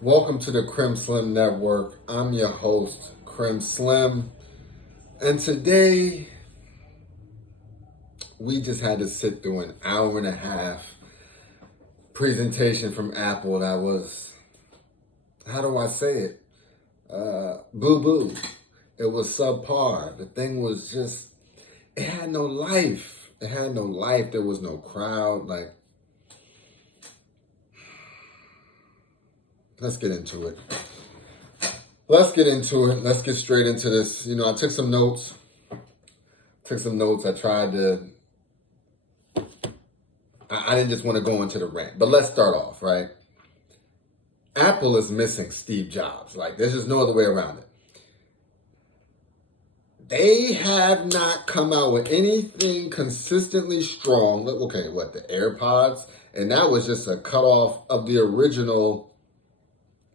Welcome to the Crim Slim Network. I'm your host, Crim Slim. And today, we just had to sit through an hour and a half presentation from Apple that was, how do I say it? Boo-boo. It was subpar. The thing was just, it had no life. It had no life. There was no crowd. Let's get into it. Let's get straight into this. I took some notes. I tried to, I didn't just want to go into the rant, but let's start off, right? Apple is missing Steve Jobs. There's just no other way around it. They have not come out with anything consistently strong. The AirPods? And that was just a cutoff of the original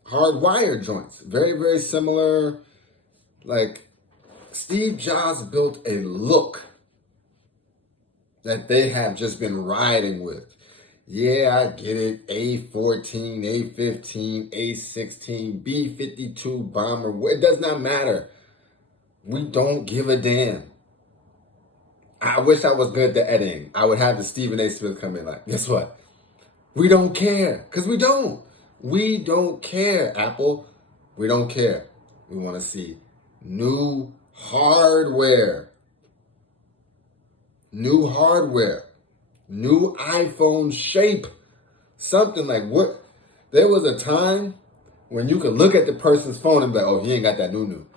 hardwired joints. Very, very similar. Steve Jobs built a look that they have just been riding with. Yeah, I get it. A14, A15, A16, B-52 bomber. It does not matter. We don't give a damn. I wish I was good at the editing. I would have the Stephen A. Smith come in guess what? We don't care. Because we don't. We don't care, Apple. We don't care. We want to see new hardware. New hardware. New iPhone shape. Something like what? There was a time when you could look at the person's phone and be like, oh, he ain't got that new.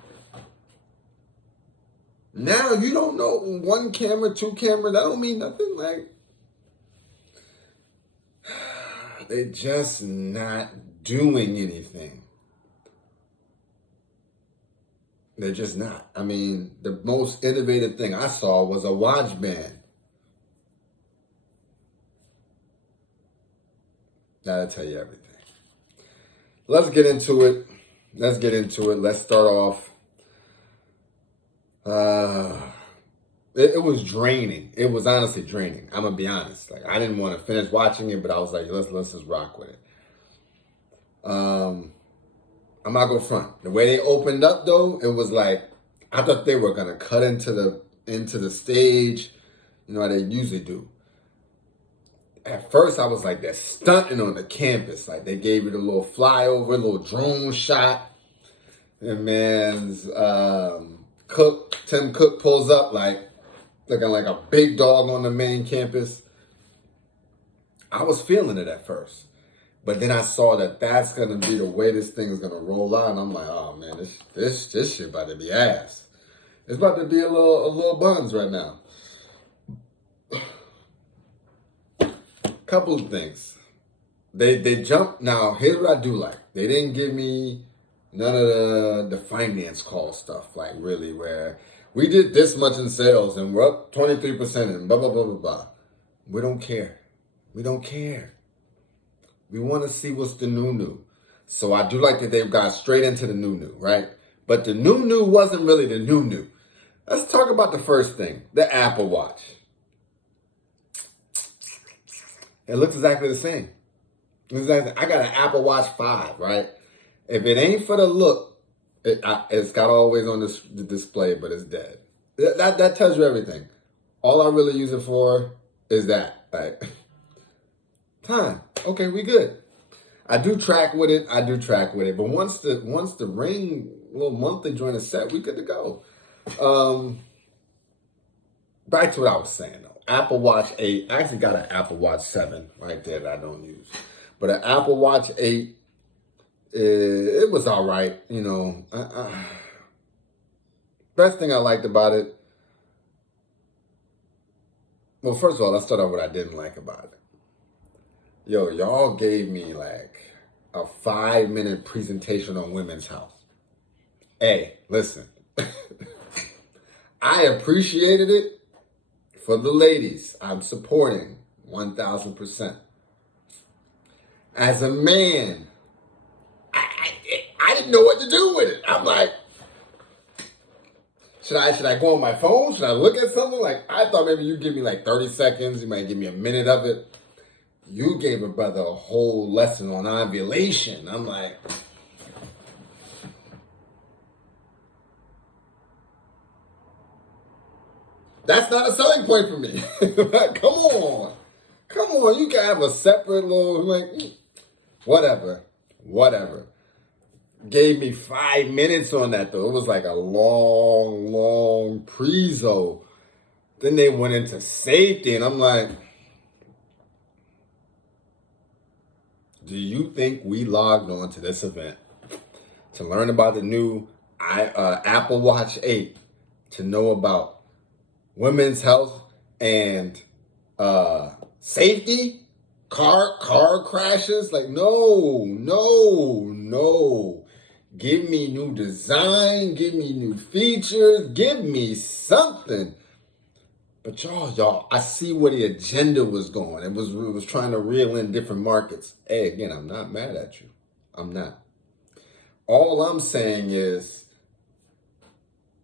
Now you don't know one camera, two camera. That don't mean nothing. They're just not doing anything. They're just not. I mean, the most innovative thing I saw was a watch band. That'll tell you everything. Let's get into it. Let's start off. It was draining. It was honestly draining. I'm gonna be honest. I didn't want to finish watching it, but I was like, let's just rock with it. I'm not gonna front. The way they opened up though, it was I thought they were gonna cut into the stage, how they usually do. At first I was like, they're stunting on the campus. They gave you the little flyover, little drone shot. And man's Tim Cook pulls up looking like a big dog on the main campus. I was feeling it at first. But then I saw that that's going to be the way this thing is going to roll out. And I'm like, oh man, this shit about to be ass. It's about to be a little buns right now. Couple of things. They jumped. Now, here's what I do like. They didn't give me none of the finance call stuff, really, where we did this much in sales and we're up 23% and blah, blah, blah, blah, blah. We don't care. We don't care. We want to see what's the new. So I do like that they've got straight into the new, right? But the new wasn't really the new. Let's talk about the first thing, the Apple Watch. It looks exactly the same. I got an Apple Watch 5, right? If it ain't for the look, it's got always on the display, but it's dead. That tells you everything. All I really use it for is that. Time. Okay, we good. I do track with it. But once the ring little monthly joint is set, we good to go. Back to what I was saying though. Apple Watch 8. I actually got an Apple Watch 7 right there that I don't use. But an Apple Watch 8, it was all right. Best thing I liked about it. Well, first of all, let's start off with what I didn't like about it. Yo, y'all gave me a 5-minute presentation on Women's Health. Hey, listen. I appreciated it for the ladies. I'm supporting 1,000%. As a man, I didn't know what to do with it. I'm like, should I go on my phone? Should I look at something? I thought maybe you'd give me 30 seconds. You might give me a minute of it. You gave a brother a whole lesson on ovulation. I'm like, that's not a selling point for me. Come on. Come on. You can have a separate little, like, whatever. Gave me 5 minutes on that, though. It was like a long prezo. Then they went into safety, and I'm like, do you think we logged on to this event to learn about the new Apple Watch 8, to know about women's health and safety, car crashes? Like, no. Give me new design, give me new features, give me something. But y'all, I see where the agenda was going. It was trying to reel in different markets. Hey, again, I'm not mad at you. I'm not. All I'm saying is,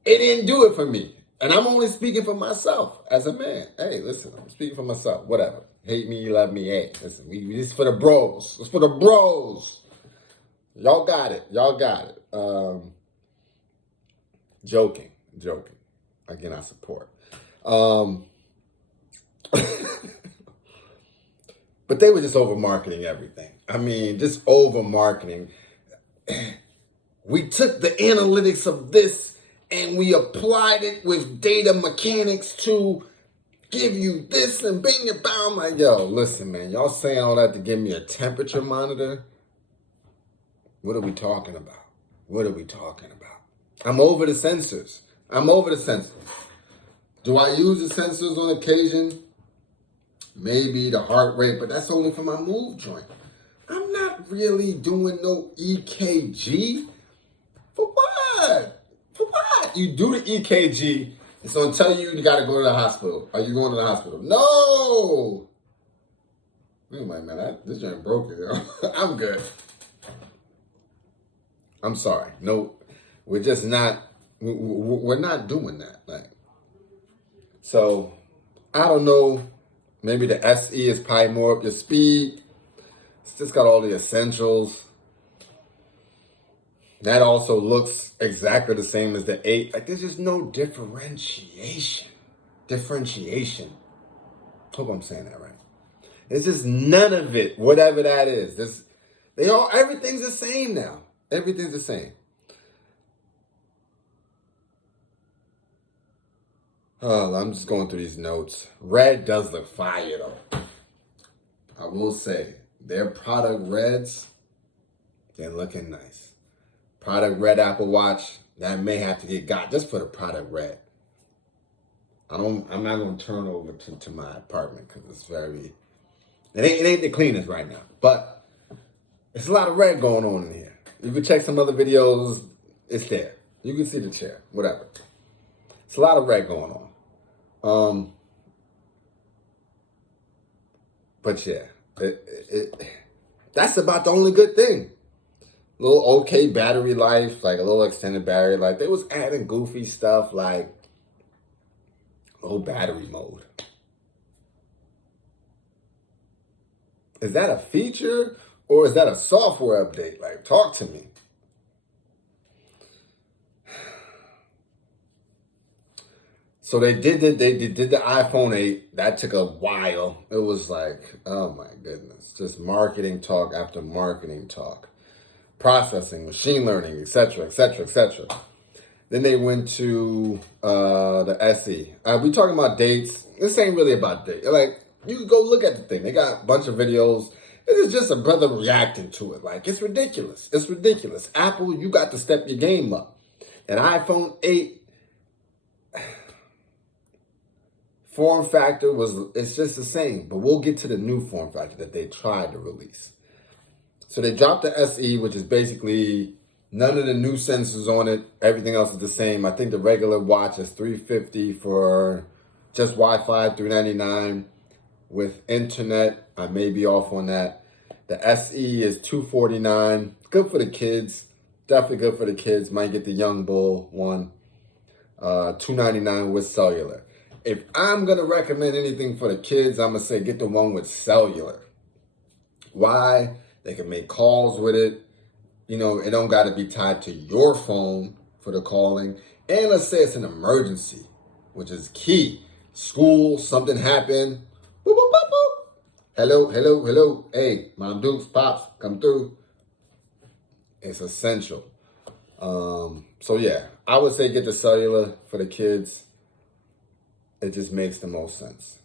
it didn't do it for me. And I'm only speaking for myself as a man. Hey, listen, I'm speaking for myself. Whatever. Hate me, love me. Hey, listen, this is for the bros. It's for the bros. Y'all got it. Joking. Again, I support. But they were just over marketing everything. I mean, just over marketing. We took the analytics of this and we applied it with data mechanics to give you this and bing it down. I'm like, yo, listen, man, y'all saying all that to give me a temperature monitor? What are we talking about? I'm over the sensors. Do I use the sensors on occasion? Maybe the heart rate, but that's only for my move joint. I'm not really doing no EKG. For what? You do the EKG, it's going to tell you got to go to the hospital. Are you going to the hospital? No! Wait a minute, man. This joint broke. I'm good. I'm sorry. No, we're just not. We're not doing that. Like, so I don't know. Maybe the SE is probably more up your speed. It's just got all the essentials. That also looks exactly the same as the 8. Like, there's just no differentiation. Hope I'm saying that right. It's just none of it, whatever that is. Everything's the same now. Everything's the same. Oh, I'm just going through these notes. Red does look fire, though. I will say, their product reds, they're looking nice. Product red Apple Watch, that may have to get got just for the product red. I'm not going to turn over to my apartment because it ain't the cleanest right now. But there's a lot of red going on in here. You can check some other videos. It's there. You can see the chair. Whatever. It's a lot of red going on. But yeah, that's about the only good thing. Little okay battery life, like a little extended battery life. They was adding goofy stuff like low battery mode. Is that a feature or is that a software update? Like, talk to me. So they did the iPhone 8. That took a while. It was like, oh my goodness, just marketing talk after marketing talk, processing, machine learning, etc. Then they went to the SE. We talking about dates. This ain't really about dates. Like, you can go look at the thing. They got a bunch of videos. This is just a brother reacting to it. Like, it's ridiculous. Apple, you got to step your game up. An iPhone 8 form factor it's just the same, but we'll get to the new form factor that they tried to release. So they dropped the SE, which is basically none of the new sensors on it. Everything else is the same. I think the regular watch is $350 for just Wi-Fi, $399 with internet. I may be off on that. The SE is $249. Good for the kids. Definitely good for the kids. Might get the Young Bull one. $299 with cellular. If I'm going to recommend anything for the kids, I'm going to say get the one with cellular. Why? They can make calls with it. You know, it don't got to be tied to your phone for the calling. And let's say it's an emergency, which is key. School, something happened. Boop, boop, boop, boop. Hello, hello, hello. Hey, Mom Dukes, Pops, come through. It's essential. So yeah, I would say get the cellular for the kids. It just makes the most sense.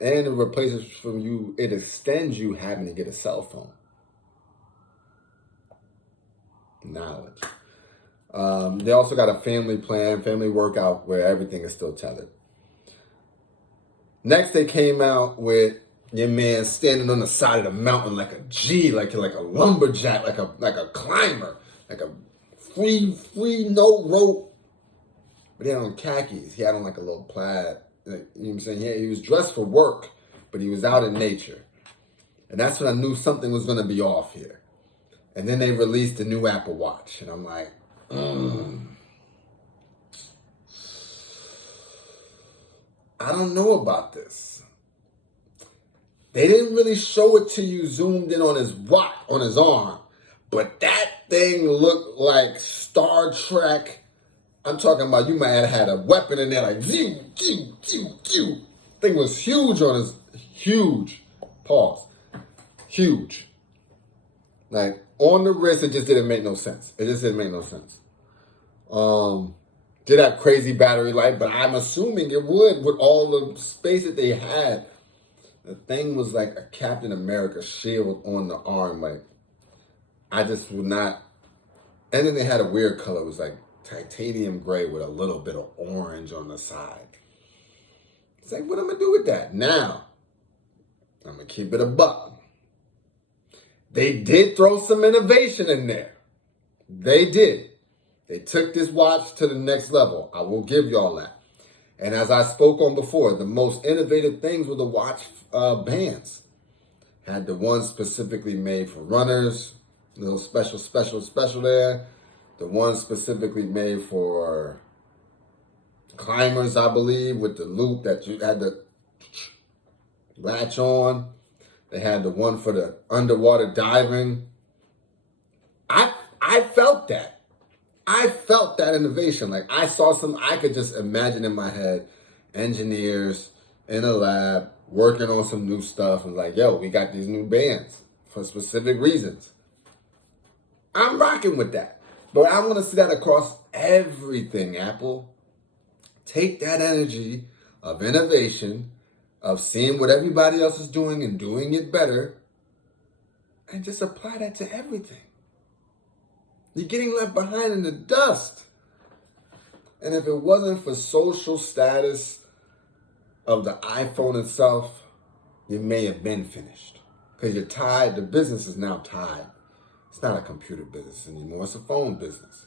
And it replaces from you, it extends you having to get a cell phone. Knowledge. They also got a family plan, family workout where everything is still tethered. Next, they came out with your man standing on the side of the mountain like a G, like a lumberjack, like a climber, like a free no rope. But he had on khakis. He had on like a little plaid. You know what I'm saying? Yeah, he was dressed for work, but he was out in nature. And that's when I knew something was going to be off here. And then they released the new Apple Watch. And I'm like, I don't know about this. They didn't really show it to you zoomed in on his watch, on his arm. But that thing looked like Star Trek. I'm talking about you might have had a weapon in there like zew, zew, zew, zew. Thing was huge on his, huge, pause, huge. Like on the wrist, it just didn't make no sense. It just didn't make no sense. Did have crazy battery life, but I'm assuming it would with all the space that they had. The thing was like a Captain America shield on the arm. Like, I just would not. And then they had a weird color. It was like titanium gray with a little bit of orange on the side. It's like, what am I going to do with that? Now, I'm going to keep it a buck. They did throw some innovation in there. They did. They took this watch to the next level. I will give y'all that. And as I spoke on before, the most innovative things were the watch bands. Had the one specifically made for runners, a little special there. The one specifically made for climbers, I believe, with the loop that you had to latch on. They had the one for the underwater diving. I felt that. I felt that innovation. Like I saw I could just imagine in my head, engineers in a lab working on some new stuff and like, yo, we got these new bands for specific reasons. I'm rocking with that. But I want to see that across everything, Apple. Take that energy of innovation, of seeing what everybody else is doing and doing it better, and just apply that to everything. You're getting left behind in the dust. And if it wasn't for social status of the iPhone itself, you may have been finished. Because you're tied, the business is now tied. It's not a computer business anymore, it's a phone business.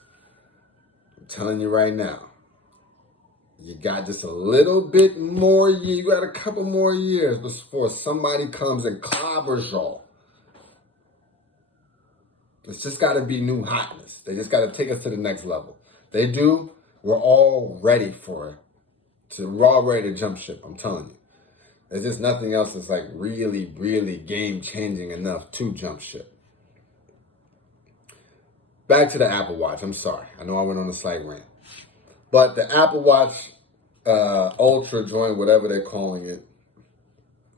I'm telling you right now, you got just a little bit more, you got a couple more years before somebody comes and clobbers y'all. It's just got to be new hotness. They just got to take us to the next level. They do, we're all ready for it. We're all ready to jump ship, I'm telling you. There's just nothing else that's like really, really game-changing enough to jump ship. Back to the Apple Watch. I'm sorry. I know I went on a slight rant. But the Apple Watch Ultra joint, whatever they're calling it,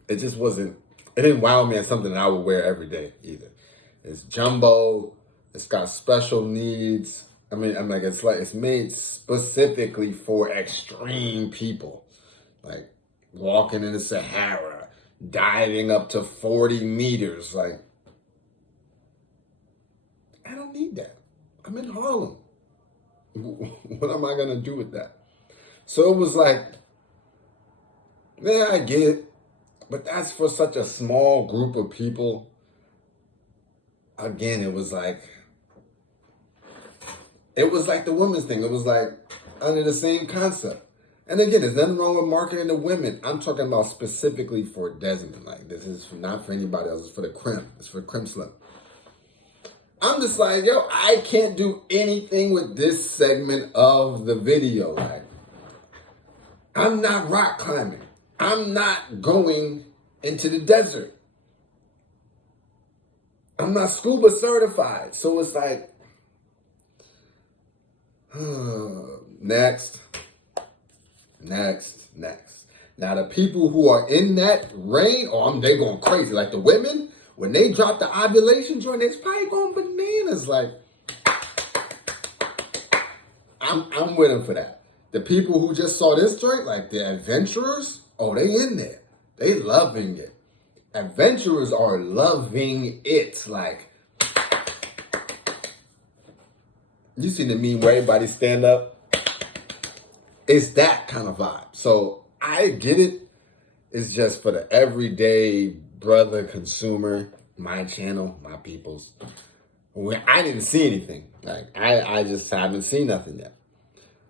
it just wasn't, it didn't wow me as something that I would wear every day either. It's jumbo. It's got special needs. I mean, I'm like, it's made specifically for extreme people. Like walking in the Sahara, diving up to 40 meters. Like, I don't need that. I'm in Harlem. What am I going to do with that? So it was like, yeah, I get it. But that's for such a small group of people. Again, it was like the women's thing. It was like under the same concept. And again, there's nothing wrong with marketing to women. I'm talking about specifically for Desmond. Like, this is not for anybody else. It's for the crimp. It's for Crimp Slim. I'm just like, yo, I can't do anything with this segment of the video. Like, I'm not rock climbing. I'm not going into the desert. I'm not scuba certified. So it's like, next. Now the people who are in that range, they going crazy. Like the women, when they drop the ovulation joint, it's probably going bananas. Like, I'm with them for that. The people who just saw this joint, like the adventurers, they in there. They loving it. Adventurers are loving it. Like, you seen the meme where everybody stand up? It's that kind of vibe. So I get it. It's just for the everyday brother consumer, my channel, my peoples. I didn't see anything. Like I just haven't seen nothing yet.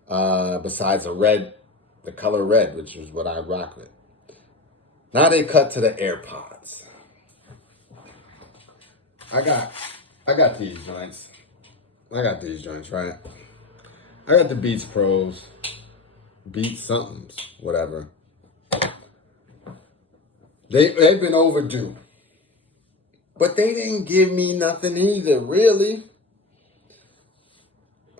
Besides the color red, which is what I rock with. Now they cut to the AirPods. I got these joints. Right? I got the Beats Pros, Beats somethings, whatever. They've been overdue. But they didn't give me nothing either, really.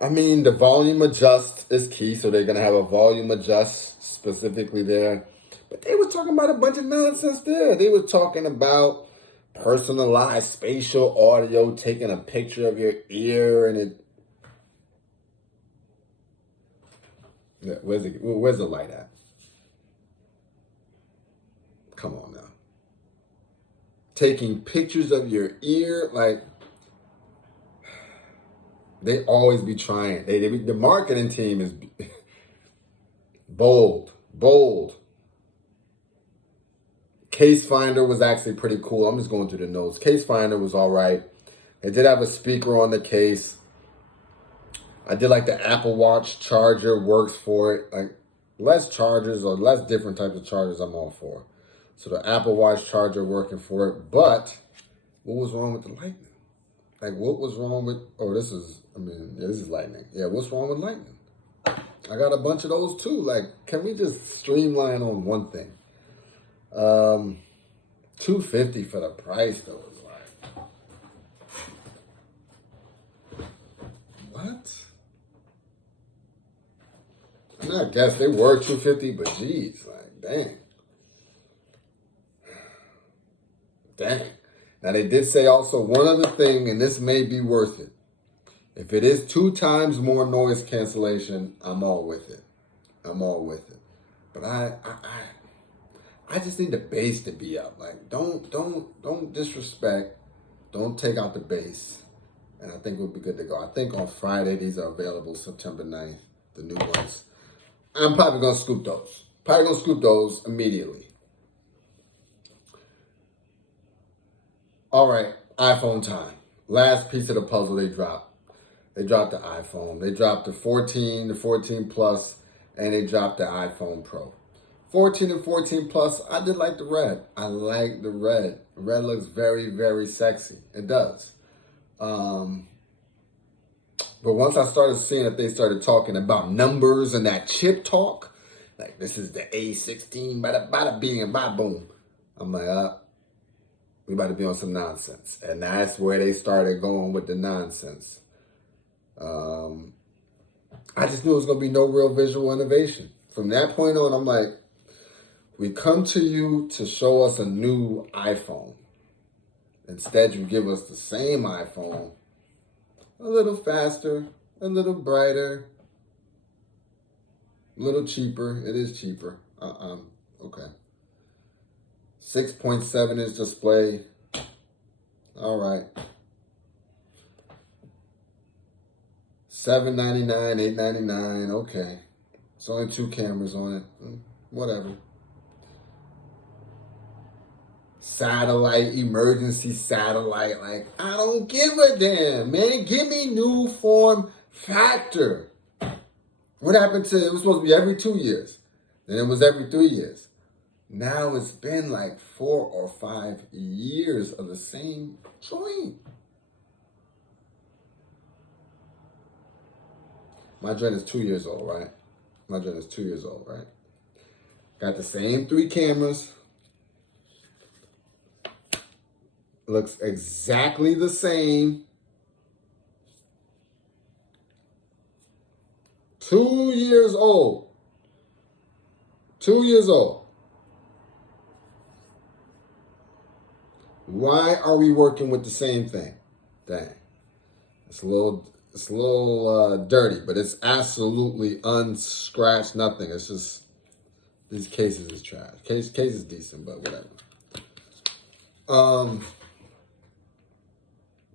I mean, the volume adjust is key, so they're going to have a volume adjust specifically there. But they were talking about a bunch of nonsense there. They were talking about personalized spatial audio, taking a picture of your ear, and it... Where's the light at? Come on now. Taking pictures of your ear, like... They always be trying. The marketing team is bold. Case Finder was actually pretty cool. I'm just going through the notes. Case Finder was all right. It did have a speaker on the case. I did like the Apple Watch charger works for it. Like less chargers or less different types of chargers I'm all for. So the Apple Watch charger working for it. But what was wrong with the Lightning? Like what was wrong with, this is Lightning. Yeah, what's wrong with Lightning? I got a bunch of those too. Like, can we just streamline on one thing? $250 for the price though is like, what? I mean, I guess they were $250, but geez, like, dang. Now they did say also one other thing, and this may be worth it. If it is 2 times more noise cancellation, I'm all with it. But I just need the bass to be up. Like, don't disrespect. Don't take out the bass. And I think we'll be good to go. I think on Friday, these are available September 9th, the new ones. I'm probably going to scoop those. Immediately. All right, iPhone time. Last piece of the puzzle they dropped. They dropped the iPhone. They dropped the 14, the 14 Plus, and they dropped the iPhone Pro. 14 and 14 Plus, I did like the red. I like the red. The red looks very, very sexy. It does. But once I started seeing that they started talking about numbers and that chip talk, like this is the A16, bada bing and bada boom. I'm like, we about to be on some nonsense. And that's where they started going with the nonsense. I just knew it was going to be no real visual innovation. From that point on, I'm like, we come to you to show us a new iPhone. Instead, you give us the same iPhone, a little faster, a little brighter, a little cheaper. It is cheaper. Okay. 6.7 inch display. All right. $799, $899. Okay. It's only 2 cameras on it. Whatever. Satellite, emergency satellite. Like, I don't give a damn, man. Give me new form factor. What happened to, it was supposed to be every 2 years. Then it was every 3 years. Now it's been like 4 or 5 years of the same joint. My joint is 2 years old, right? Got the same 3 cameras. looks exactly the same. 2 years old. 2 years old. Why are we working with the same thing? Dang. It's a little dirty, but it's absolutely unscratched, nothing. It's just, these cases is trash. Case is decent, but whatever. Um,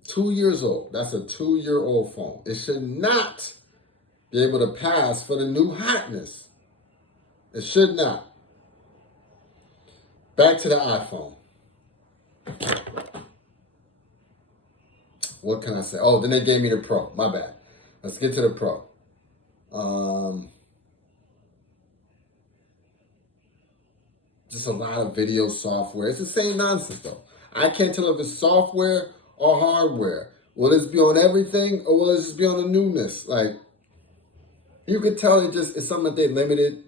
2 years old. That's a 2-year-old phone. It should not be able to pass for the new hotness. It should not. Back to the iPhone. What can I say? Oh, then they gave me the Pro. My bad. Let's get to the Pro. Just a lot of video software. It's the same nonsense though. I can't tell if it's software or hardware. Will this be on everything or will it just be on the newness? Like, you could tell it's something that they limited.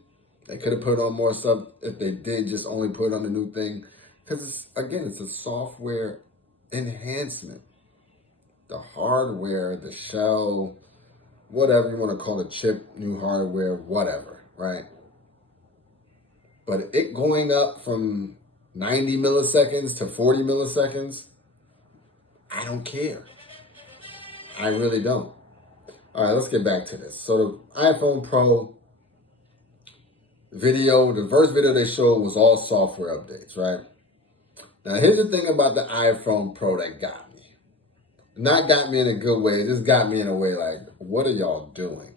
They could have put on more stuff if they did just only put on the new thing. Because it's a software enhancement. The hardware, the shell, whatever you want to call it, chip, new hardware, whatever, right? But it going up from 90 milliseconds to 40 milliseconds, I don't care. I really don't. All right, let's get back to this. So the iPhone Pro video, the first video they showed was all software updates, right? Now, here's the thing about the iPhone Pro that got me. Not got me in a good way, it just got me in a way like, what are y'all doing?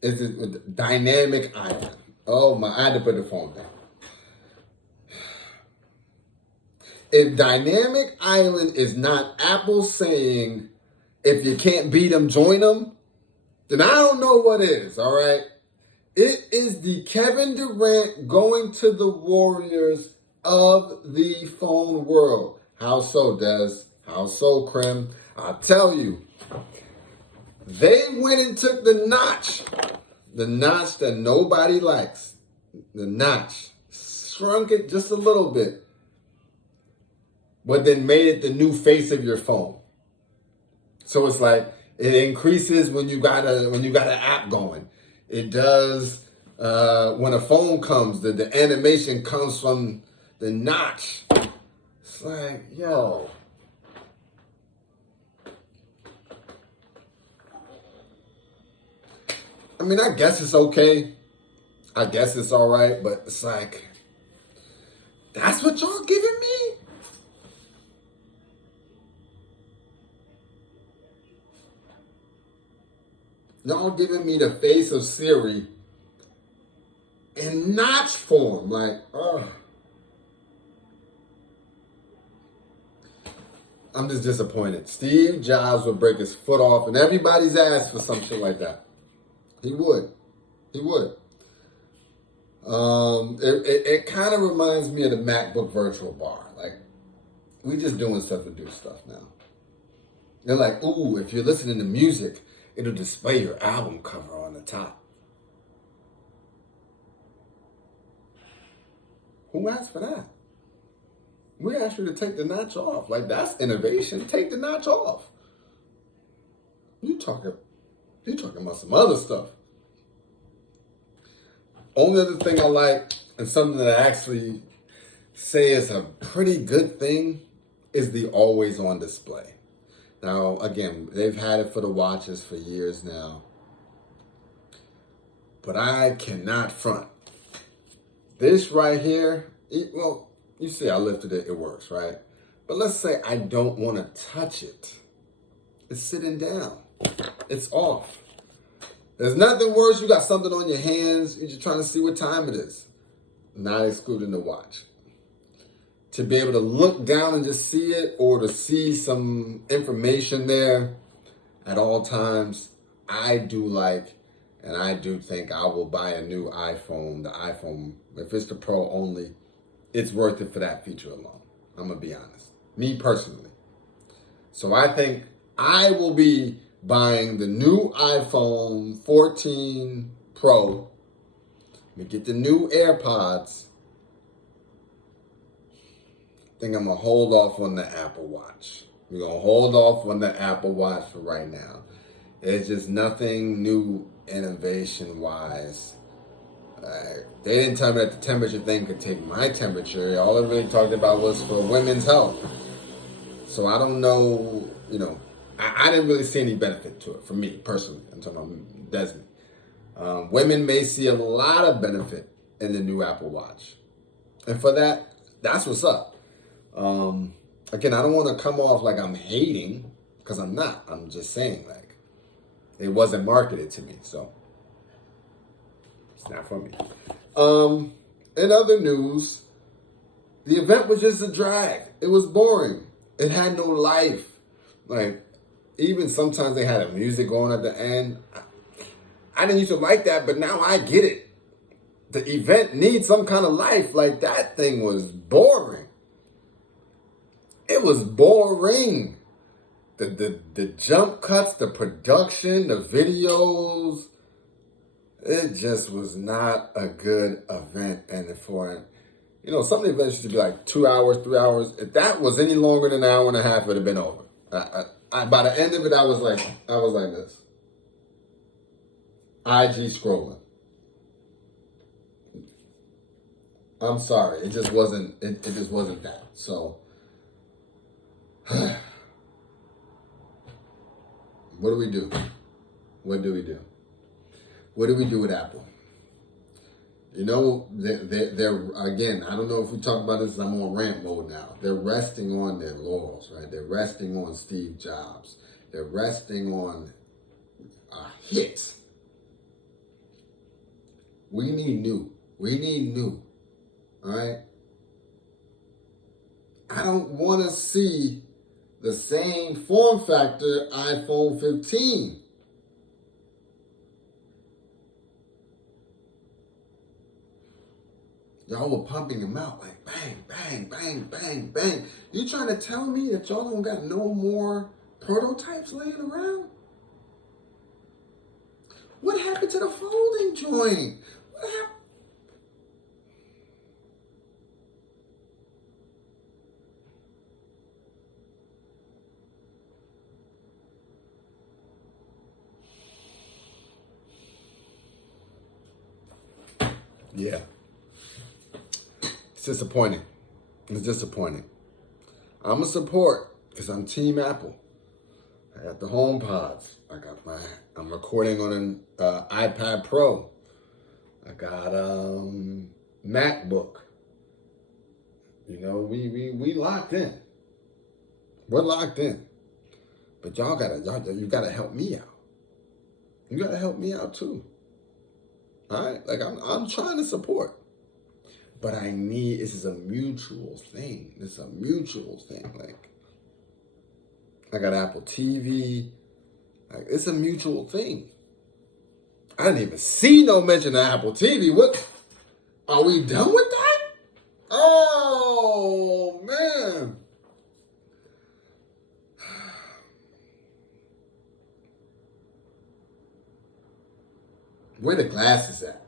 Is it with dynamic island? Oh my, I had to put the phone down. If dynamic island is not Apple saying, if you can't beat them, join them, then I don't know what is, all right? It is the Kevin Durant going to the Warriors of the phone world. How so, Des? How so, Krim? I'll tell you. They went and took the notch that nobody likes. The notch. Shrunk it just a little bit. But then made it the new face of your phone. So it's like it increases when you got an app going. It does when a phone comes, the animation comes from the notch. It's like, yo. I mean, I guess it's okay. I guess it's all right, but it's like, that's what y'all giving me? Y'all giving me the face of Siri in notch form. Like, I'm just disappointed. Steve Jobs would break his foot off and everybody's ass for some shit like that. He would. He would. It kind of reminds me of the MacBook Virtual Bar. Like, we just doing stuff to do stuff now. They're like, ooh, if you're listening to music, it'll display your album cover on the top. Who asked for that? We asked you to take the notch off. Like, that's innovation. Take the notch off. You talking about some other stuff. Only other thing I like, and something that I actually say is a pretty good thing, is the always on display. Now, again, they've had it for the watches for years now. But I cannot front. This right here, well, you see I lifted it, it works, right? But let's say I don't want to touch it. It's sitting down. It's off. There's nothing worse. You got something on your hands. You're just trying to see what time it is. Not excluding the watch. To be able to look down and just see it, or to see some information there at all times, I do like, and I do think I will buy a new iPhone. The iPhone, if it's the Pro only, it's worth it for that feature alone. I'm going to be honest. Me personally. So I think I will be buying the new iPhone 14 Pro. We get the new AirPods. think I'm going to hold off on the Apple Watch. We're going to hold off on the Apple Watch for right now. It's just nothing new innovation-wise. They didn't tell me that the temperature thing could take my temperature. All it really talked about was for women's health. So I don't know, I didn't really see any benefit to it for me personally. I'm talking about Desmond. Women may see a lot of benefit in the new Apple Watch. And for that, that's what's up. Again, I don't want to come off like I'm hating, because I'm not. I'm just saying, like, it wasn't marketed to me, so it's not for me. In other news, the event was just a drag. It was boring. It had no life. Like, even sometimes they had a music going at the end. I didn't used to like that, but now I get it. The event needs some kind of life. Like, that thing was boring. It was boring. The jump cuts, the production, the videos, it just was not a good event. And for, some of the events used to be like 2 hours, 3 hours. If that was any longer than an hour and a half, it would have been over. By the end of it, I was like this. IG scrolling. I'm sorry. It just wasn't, it just wasn't that. So, what do we do? What do we do? What do we do with Apple? They're again, I don't know if we talk about this, I'm on rant mode now. They're resting on their laurels, right? They're resting on Steve Jobs. They're resting on hits. We need new. All right? I don't want to see the same form factor iPhone 15. Y'all were pumping them out like bang, bang, bang, bang, bang. You trying to tell me that y'all don't got no more prototypes laying around? What happened to the folding joint? What happened? Yeah. It's disappointing. It's disappointing. I'm a support because I'm Team Apple. I got the HomePods. I'm recording on an iPad Pro. I got MacBook. We locked in. We're locked in. But you gotta help me out. You gotta help me out too. All right? Like I'm trying to support. But this is a mutual thing. Like, I got Apple TV. Like, it's a mutual thing. I didn't even see no mention of Apple TV. What? Are we done with that? Oh, man. Where the glasses at?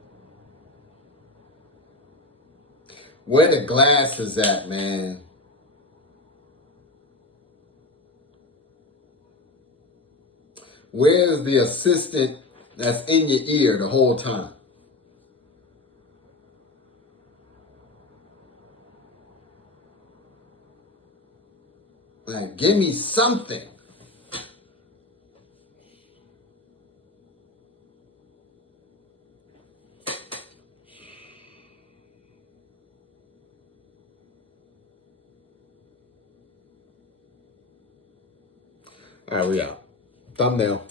Where the glasses at, man? Where's the assistant that's in your ear the whole time? Like, give me something. All right, we out. Thumbnail.